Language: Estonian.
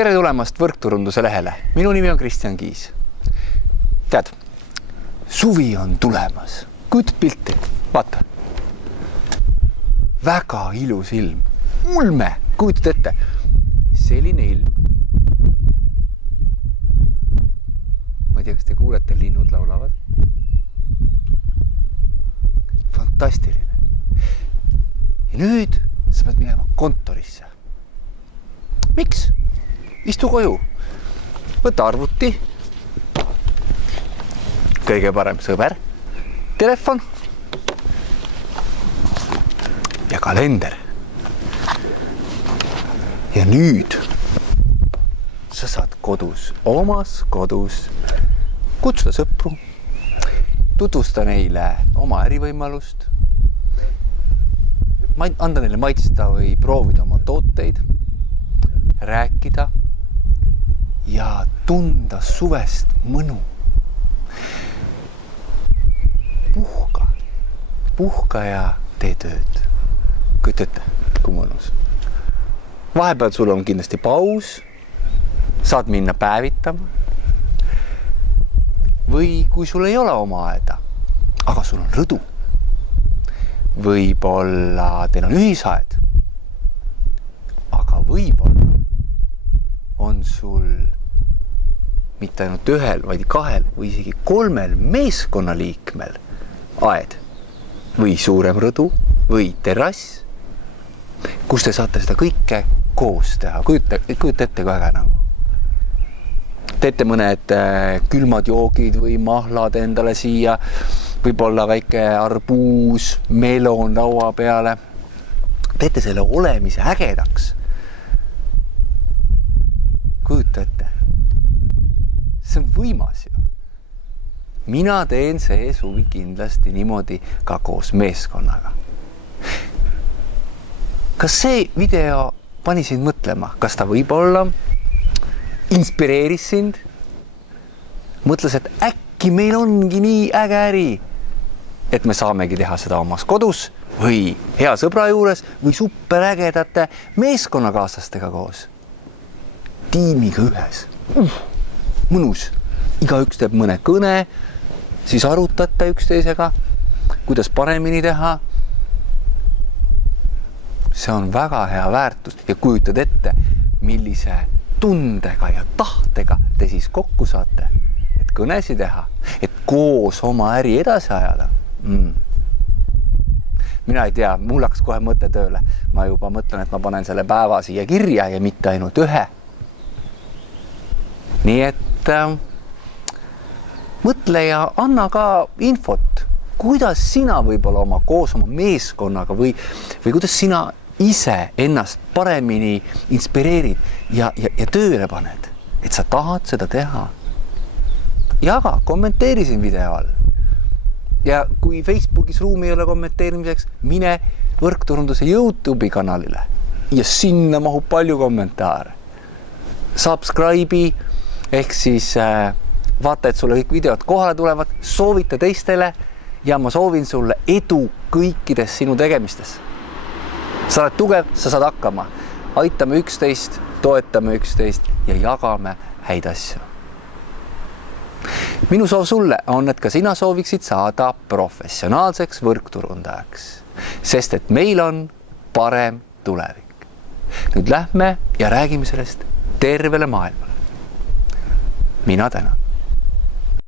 Tere tulemast Võrkturunduse lehele. Minu nimi on Kristjan Kiis. Tead, suvi on tulemas. Kuid pilti. Vaata. Väga ilus ilm. Ulme. Kujutud ette. Selline ilm. Ma ei tea, kas te kuulete, linnud laulavad. Fantastiline. Ja nüüd sa pead minema kontorisse. Miks? Istu koju. Võta arvuti. Kõige parem sõber. Telefon. Ja kalender. Ja nüüd sa saad omas kodus kutsuda sõpru, tutvusta neile oma ärivõimalust, anda neile maitsta või proovida oma tooteid, rääkida ja tunda suvest mõnu. Puhka ja tee tööd. Kujutate, kui mõnus. Vahepeal sul on kindlasti paus, saad minna päevitama või kui sul ei ole oma aeda, aga sul on rõdu. Võib-olla teil on ühisaed, aga võib-olla on sul mitte ainult ühel, vaid 2 või isegi 3 meeskonnaliikmel aed või suurem rõdu või terrass, kus te saate seda kõike koos teha. Kujuta ette ka äge nagu. Teete mõned külmad joogid või mahlad endale siia, võib-olla väike arbuus, melon laua peale. Teete selle olemise ägedaks. Kujuta ette. See on võimas ju. Mina teen see suvi kindlasti niimoodi ka koos meeskonnaga. Kas see video pani sind mõtlema? Kas ta võib-olla inspireeris sind? Mõtles, et äkki meil ongi nii äge äri, et me saamegi teha seda omas kodus või hea sõbra juures või superägedate meeskonnakaaslastega koos. Tiimiga ühes. Mõnus. Igaüks teeb mõne kõne, siis arutate üksteisega, kuidas paremini teha. See on väga hea väärtus ja kujutad ette, millise tundega ja tahtega te siis kokku saate, et kõnesi teha, et koos oma äri edasi ajada. Mina ei tea, mul hakkas kohe mõte tööle. Ma juba mõtlen, et ma panen selle päeva siia kirja ja mitte ainult ühe. Nii et mõtle ja anna ka infot, kuidas sina võib-olla koos oma meeskonnaga või kuidas sina ise ennast paremini inspireerid ja tööle paned, et sa tahad seda teha. Jaga, kommenteeri siin video all. Ja kui Facebookis ruumi ei ole kommenteerimiseks, mine Võrkturunduse YouTube'i kanalile ja sinna mahub palju kommentaare. Subscribe'i ehk siis vaata, et sulle kõik videod kohale tulevad, soovita teistele ja ma soovin sulle edu kõikides sinu tegemistes. Sa oled tugev, sa saad hakkama. Aitame üksteist, toetame üksteist ja jagame häid asju. Minu soov sulle on, et ka sina sooviksid saada professionaalseks võrkturundajaks, sest et meil on parem tulevik. Nüüd lähme ja räägime sellest tervele maailmale. Mina tänan.